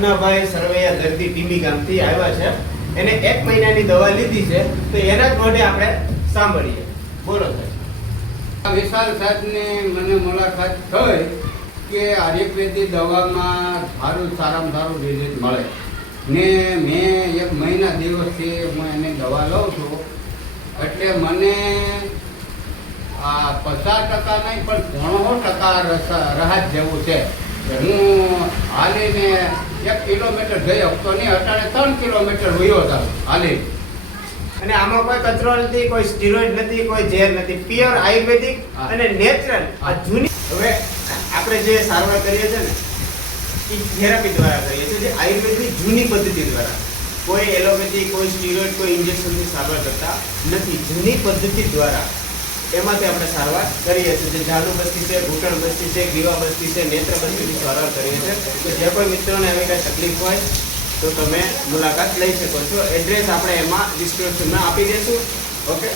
મુન્નાભાઈ સરવૈયા દર્દી ટીમી ગામથી આવ્યા છે. એને 1 મહિનાની દવા લીધી છે, તો એના જ મોઢે આપણે સાંભળીએ. બોલો સાહેબ. વિશાલ સાહેબની મને મુલાકાત થઈ કે આયુર્વેદિક દવામાં સારામાં સારું રિઝલ્ટ મળે ને મેં 1 મહિના દિવસથી હું એને દવા લઉં છું. એટલે મને આ 50% નહીં પણ 90% રાહત જેવું છે. હું હાલીને 1 કિલોમીટર જઈ શકતો નહીં, અત્યારે 3 કિલોમીટર વયો હતો હાલી. અને આમાં કોઈ કચરો નથી, કોઈ સ્ટીરોઇડ નથી, કોઈ ઝેર નથી, પ્યોર આયુર્વેદિક અને નેચરલ. આ જૂની હવે આપણે જે સારવાર કરીએ છીએ ને એ થેરાપી દ્વારા કરીએ છીએ, જે આયુર્વેદની જૂની પદ્ધતિ દ્વારા. કોઈ એલોપેથી, કોઈ સ્ટીરોઇડ, કોઈ ઇન્જેક્શનની સારવાર કરતા નથી. જૂની પદ્ધતિ દ્વારા એમાંથી આપણે સારવાર કરીએ છીએ. જે ઝાડુ બસ્તી છે, ઘૂંટણ બસ્તી છે, ગ્રીવા બસ્તી છે, નેત્ર બસ્તીની સારવાર કરીએ છીએ. તો જે કોઈ મિત્રોને આવી કાંઈ તકલીફ હોય તો તમે મુલાકાત લઈ શકો છો. એડ્રેસ આપણે એમાં ડિસ્ક્રિપ્શનમાં આપી દઈશું. ઓકે.